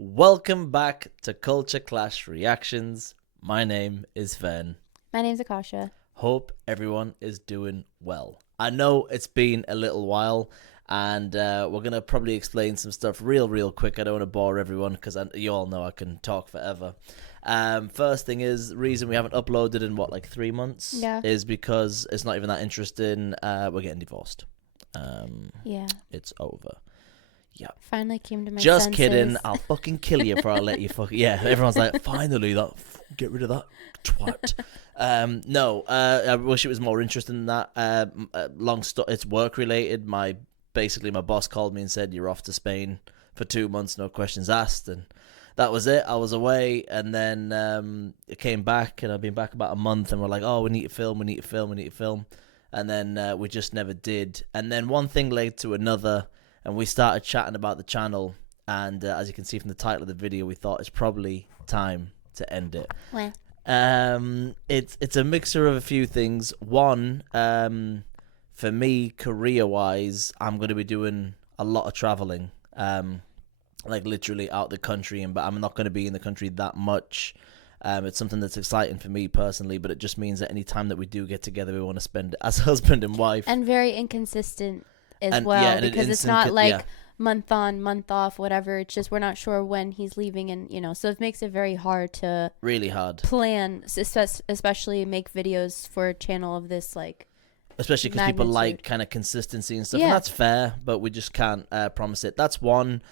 Welcome back to Culture Clash Reactions. My name is Ven. My name's Akasha. Hope everyone is doing well. I know it's been a little while, and we're going to probably explain some stuff real quick. I don't want to bore everyone because you all know I can talk forever. First thing is, the reason we haven't uploaded in, 3 months? Yeah. Is because it's not even that interesting. We're getting divorced. Yeah. It's over. Yeah. Finally came to my Just senses. kidding. I'll fucking kill you before I let you fuck. Yeah, everyone's like, finally, get rid of that twat. No, I wish it was more interesting than that. It's work related. My boss called me and said, you're off to Spain for 2 months, no questions asked. And that was it. I was away, and then it came back, and I've been back about a month, and we're like, oh, we need to film. And then we just never did. And then one thing led to another, and we started chatting about the channel, and as you can see from the title of the video, we thought it's probably time to end it. Well. It's a mixture of a few things. One, for me, career-wise, I'm going to be doing a lot of traveling, like literally out the country, but I'm not going to be in the country that much. It's something that's exciting for me personally, but it just means that any time that we do get together, we want to spend it as husband and wife. And very inconsistent And because it's not like month on, month off, whatever. It's just we're not sure when he's leaving, and so it makes it very hard to really hard plan, especially make videos for a channel of this especially because people like kind of consistency and stuff, and that's fair, but we just can't promise it. That's one.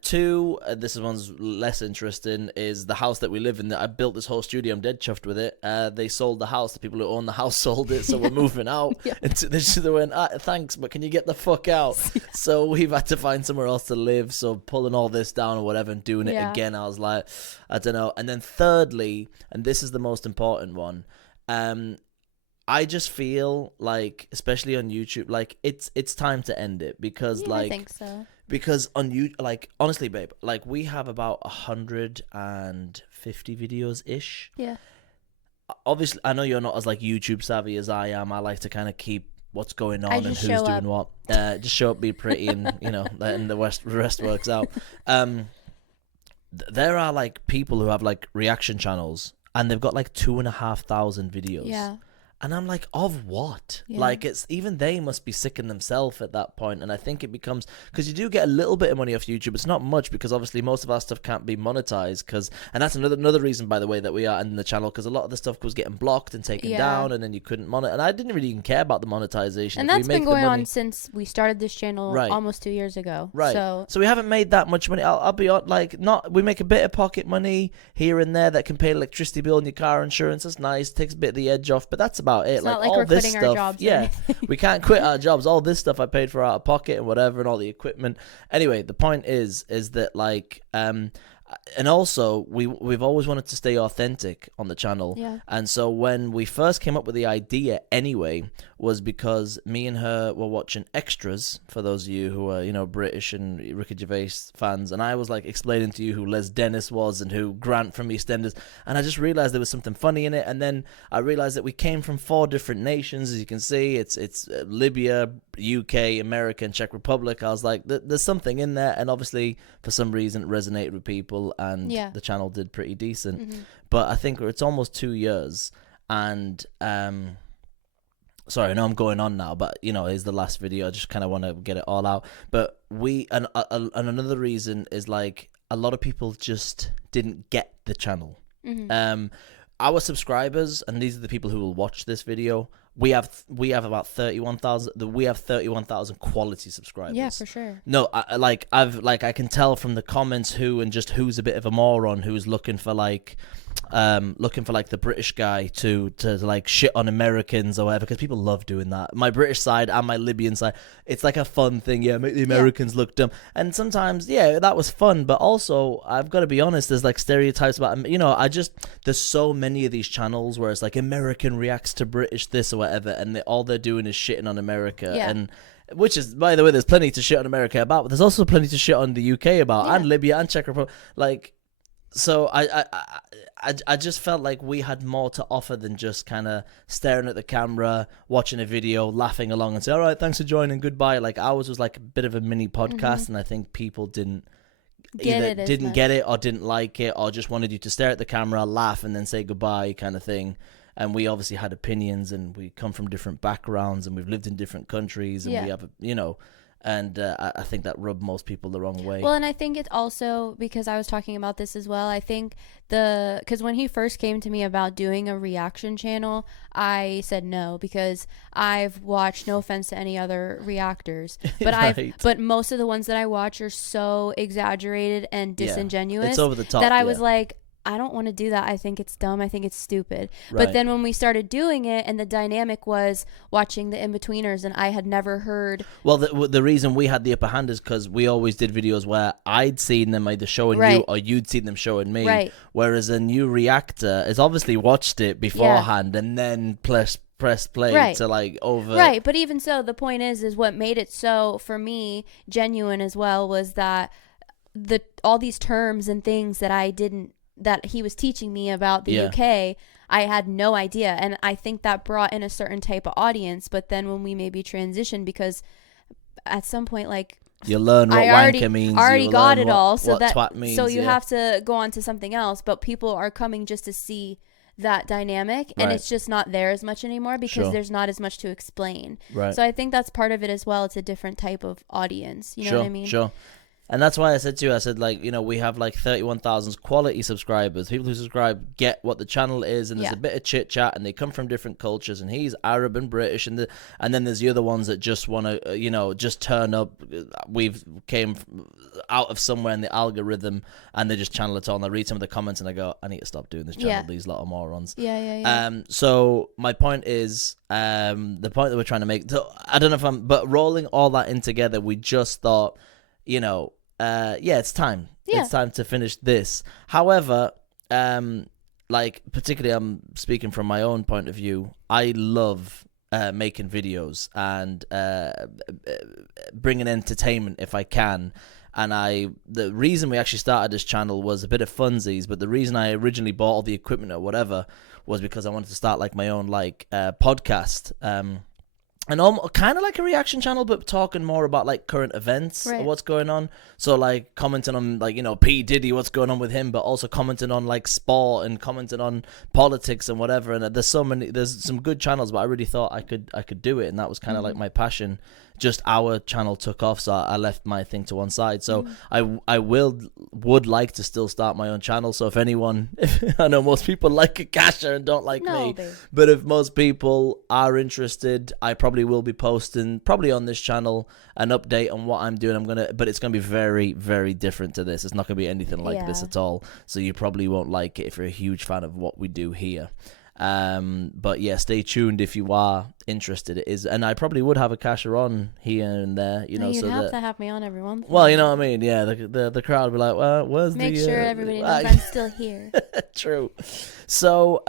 Two, this one's less interesting, is the house that we live in. I built this whole studio. I'm dead chuffed with it. They sold the house. The people who own the house sold it, so we're moving out. And they went, thanks, but can you get the fuck out? So we've had to find somewhere else to live, so pulling all this down or whatever and doing it again, I was like, I don't know. And then thirdly, and this is the most important one, I just feel like, especially on YouTube, like it's time to end it because I think so. Because on you, honestly, babe, we have about 150 videos ish. Yeah. Obviously, I know you're not as YouTube savvy as I am. I like to kind of keep what's going on and who's doing what. Just show up, be pretty, and and the rest works out. There are people who have reaction channels, and they've got 2,500 videos. Yeah. And I'm like, of what? Yeah. It's even they must be sick in themselves at that point. And I think it becomes, because you do get a little bit of money off YouTube. It's not much, because obviously most of our stuff can't be monetized. And that's another reason, by the way, that we are ending the channel, because a lot of the stuff was getting blocked and taken down, and then you couldn't monetize. And I didn't really even care about the monetization. And that's been going on since we started this channel almost 2 years ago. Right. So we haven't made that much money. I'll be on, we make a bit of pocket money here and there that can pay electricity bill and your car insurance. That's nice. Takes a bit of the edge off, but that's about it. It's not all we're this quitting stuff, our jobs. Yeah, we can't quit our jobs. All this stuff I paid for out of pocket and whatever, and all the equipment. Anyway, the point is that and also we've always wanted to stay authentic on the channel. Yeah. And so when we first came up with the idea, anyway, was because me and her were watching Extras. For those of you who are British and Ricky Gervais fans, and I was explaining to you who Les Dennis was and who Grant from EastEnders, and I just realized there was something funny in it. And then I realized that we came from 4 different nations, as you can see. It's Libya, UK, America, and Czech Republic. I was like, there's something in there, and obviously for some reason it resonated with people, and the channel did pretty decent. Mm-hmm. But I think it's almost 2 years, and sorry, I know I'm going on now, but it's the last video. I just kind of want to get it all out. But and another reason is a lot of people just didn't get the channel. Mm-hmm. Our subscribers, and these are the people who will watch this video, we have about 31,000. We have 31,000 quality subscribers. Yeah, for sure. No, I can tell from the comments who's a bit of a moron, who's looking for the British guy to shit on Americans or whatever, because people love doing that. My British side and my Libyan side, it's a fun thing. Yeah, make the Americans look dumb, and sometimes that was fun, but also I've got to be honest. There's stereotypes about there's so many of these channels where it's American reacts to British this or whatever, and all they're doing is shitting on America. And which is, by the way, there's plenty to shit on America about, but there's also plenty to shit on the UK about, and Libya and Czech Republic. So I just felt like we had more to offer than just kind of staring at the camera, watching a video, laughing along, and say, "All right, thanks for joining, goodbye." Ours was a bit of a mini podcast, and I think people didn't either didn't get it or didn't like it or just wanted you to stare at the camera, laugh, and then say goodbye kind of thing. And we obviously had opinions, and we come from different backgrounds, and we've lived in different countries, and we have, and I think that rubbed most people the wrong way. Well, and I think it's also because I was talking about this as well. I think because when he first came to me about doing a reaction channel, I said no, because I've watched, no offense to any other reactors, but right. but most of the ones that I watch are so exaggerated and disingenuous it's over the top, that I was like, I don't want to do that. I think it's dumb. I think it's stupid. Right. But then when we started doing it, and the dynamic was watching the in-betweeners, and I had never heard. Well, the reason we had the upper hand is because we always did videos where I'd seen them either showing you or you'd seen them showing me. Right. Whereas a new reactor has obviously watched it beforehand and then press play to like over. Right. But even so, the point is what made it so, for me, genuine as well, was that all these terms and things that he was teaching me about the UK, I had no idea. And I think that brought in a certain type of audience. But then when we maybe transitioned, because at some point, like, you learn what wanker means. I already got it all. So that twat means, so you have to go on to something else. But people are coming just to see that dynamic, and it's just not there as much anymore because there's not as much to explain. Right. So I think that's part of it as well. It's a different type of audience. You know what I mean? Sure. And that's why I said to you, like, we have like 31,000 quality subscribers. People who subscribe get what the channel is, and there's a bit of chit chat, and they come from different cultures. And he's Arab and British, and then there's the other ones that just want to, just turn up. We've came out of somewhere in the algorithm, and they just channel it on. I read some of the comments, and I go, I need to stop doing this channel. These lot of morons. Yeah. So my point is, the point that we're trying to make. So I don't know but rolling all that in together, we just thought, it's time. It's time to finish this. However, like, particularly I'm speaking from my own point of view, I love making videos and bringing entertainment if I can. And the reason we actually started this channel was a bit of funsies, but the reason I originally bought all the equipment or whatever was because I wanted to start like my own podcast. And kind of like a reaction channel, but talking more about like current events or what's going on. So like commenting on like, P. Diddy, what's going on with him, but also commenting on like sport and commenting on politics and whatever. And there's some good channels, but I really thought I could do it. And that was kind of like my passion. Just our channel took off, so I left my thing to one side. So I would like to still start my own channel. So if anyone, I know most people like Akasha and don't like me, but if most people are interested, I probably will be posting probably on this channel an update on what I'm doing. But it's gonna be very, very different to this. It's not gonna be anything like this at all. So you probably won't like it if you're a huge fan of what we do here. But yeah, stay tuned if you are interested. It is, and I probably would have Akasha on here and there, You'd have to have me on every once. Well, you know what I mean. Yeah, the crowd will be like, well, where's Make sure everybody knows I'm still here. True. So,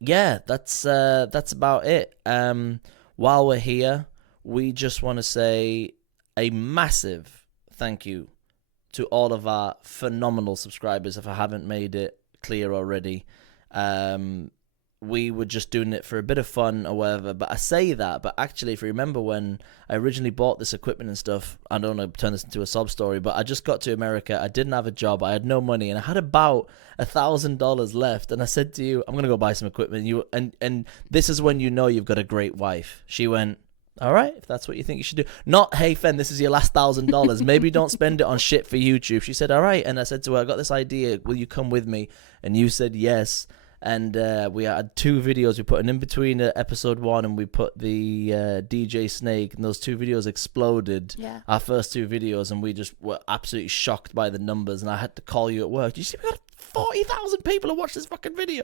that's about it. While we're here, we just want to say a massive thank you to all of our phenomenal subscribers. If I haven't made it clear already. We were just doing it for a bit of fun or whatever, but I say that, but actually, if you remember when I originally bought this equipment and stuff, I don't want to turn this into a sob story, but I just got to America, I didn't have a job, I had no money, and I had about $1,000 left, and I said to you, I'm going to go buy some equipment, and this is when you've got a great wife. She went, all right, if that's what you think you should do. Not, hey, Fen, this is your last $1,000. Maybe don't spend it on shit for YouTube. She said, all right, and I said to her, I got this idea, will you come with me? And you said yes. And we had 2 videos. We put an in-between episode 1, and we put the DJ Snake, and those 2 videos exploded. Yeah. Our first 2 videos, and we just were absolutely shocked by the numbers, and I had to call you at work. Did you see we got 40,000 people who watched this fucking video?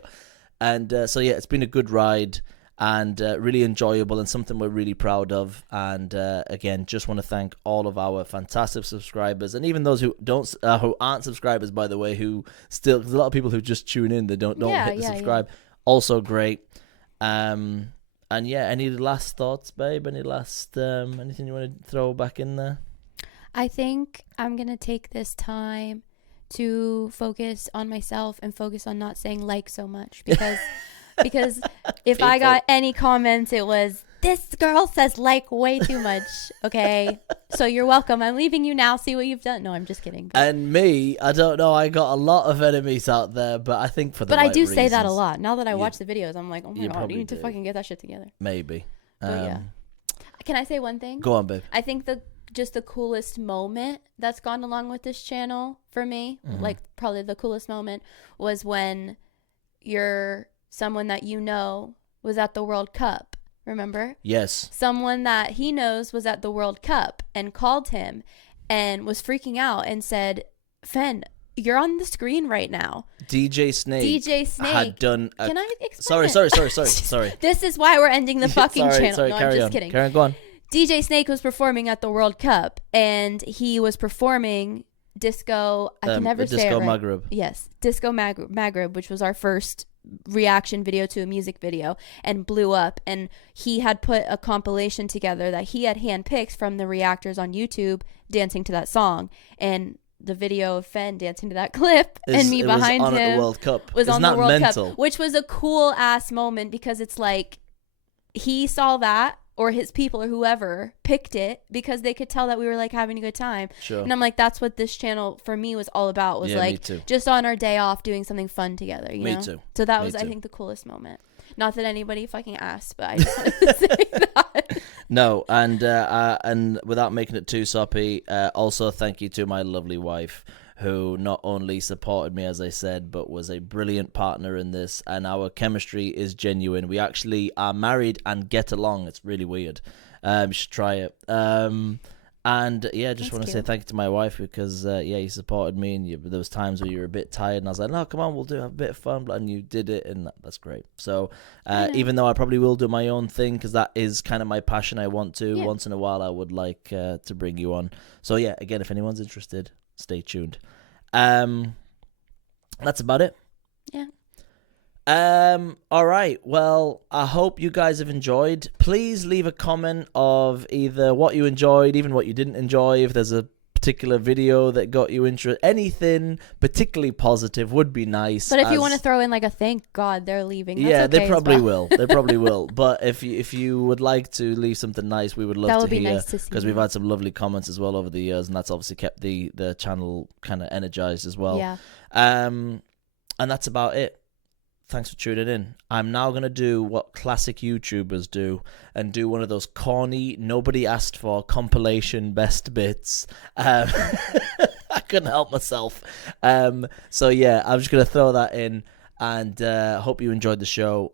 And so, yeah, it's been a good ride. And really enjoyable, and something we're really proud of. And again, just want to thank all of our fantastic subscribers, and even those who who aren't subscribers, by the way, who still, there's a lot of people who just tune in, they don't hit the subscribe. Yeah. Also great. And yeah, any last thoughts, babe? Any last anything you want to throw back in there? I think I'm gonna take this time to focus on myself and focus on not saying like so much, because. Because if I got any comments, it was This girl says like way too much. Okay. So you're welcome. I'm leaving you now. See what you've done. No, I'm just kidding. But, And me, I don't know. I got a lot of enemies out there, but I think for the but right I do say that a reasons. lot. Now that I watch the videos, I'm like, oh my you God, probably you need to do. fucking get that shit together. Maybe. But yeah. Can I say one thing? Go on, babe. I think the coolest moment that's gone along with this channel for me, like probably the coolest moment, was when someone that you know was at the World Cup. Remember? Yes. Someone that he knows was at the World Cup and called him and was freaking out and said, Fen, you're on the screen right now. DJ Snake had done Can I explain Sorry. This is why we're ending the fucking channel. Sorry, no, carry I'm just on. kidding. Carry on, go on. DJ Snake was performing at the World Cup, and he was performing Disco. I can never say it Disco right. Maghreb. Yes, Disco Maghreb, which was our first reaction video to a music video, and blew up. And he had put a compilation together that he had handpicked from the reactors on YouTube dancing to that song, and the video of Fen dancing to that clip and me behind him at the World Cup. was on the World mental? Cup, which was a cool ass moment because it's like he saw that, or his people or whoever picked it because they could tell that we were like having a good time. Sure. And I'm like, that's what this channel for me was all about, was like just on our day off doing something fun together. You know? Me too. So that was, I think, the coolest moment. Not that anybody fucking asked, but I just wanted to say that. No, and without making it too soppy, also thank you to my lovely wife, who not only supported me, as I said, but was a brilliant partner in this, and our chemistry is genuine. We actually are married and get along. It's really weird. You should try it. And yeah, just want to say thank you to my wife because you supported me, and there was times where you were a bit tired, and I was like, no, come on, we'll have a bit of fun, and you did it, and that's great. So even though I probably will do my own thing because that is kind of my passion, I want to once in a while I would like to bring you on. So yeah, again, if anyone's interested, stay tuned. That's about it. Yeah. All right. Well, I hope you guys have enjoyed. Please leave a comment of either what you enjoyed, even what you didn't enjoy. If there's a particular video that got you interested, anything particularly positive would be nice. But if you want to throw in like a thank God they're leaving, that's okay they probably will. They probably will. But if you would like to leave something nice, we would love to hear, because we've had some lovely comments as well over the years, and that's obviously kept the channel kind of energized as well. Yeah. And that's about it. Thanks for tuning in. I'm now going to do what classic YouTubers do and do one of those corny, nobody asked for compilation best bits. I couldn't help myself. So yeah, I'm just going to throw that in, and hope you enjoyed the show.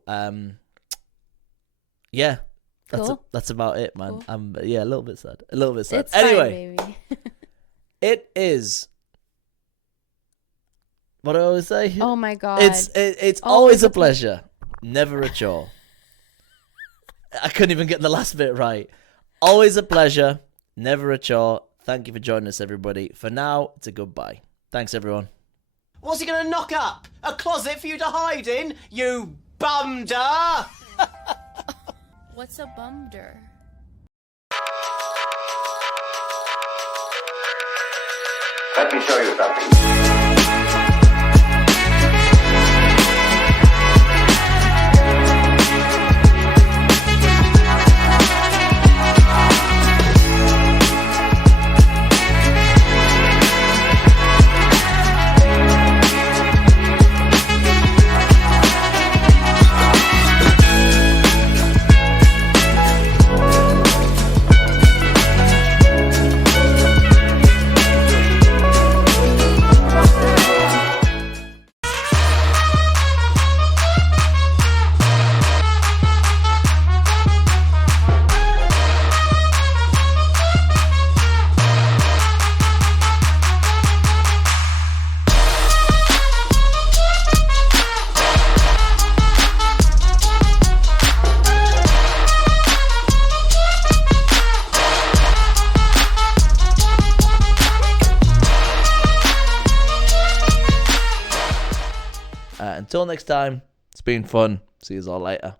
Yeah, that's about it, man. Cool. A little bit sad. It's anyway, fine, baby. It is... What do I always say? Oh my God. It's always a pleasure, never a chore. I couldn't even get the last bit right. Always a pleasure, never a chore. Thank you for joining us, everybody. For now, it's a goodbye. Thanks, everyone. What's he going to knock up? A closet for you to hide in? You bumder! What's a bumder? Let me show you something. Until next time, it's been fun. See you all later.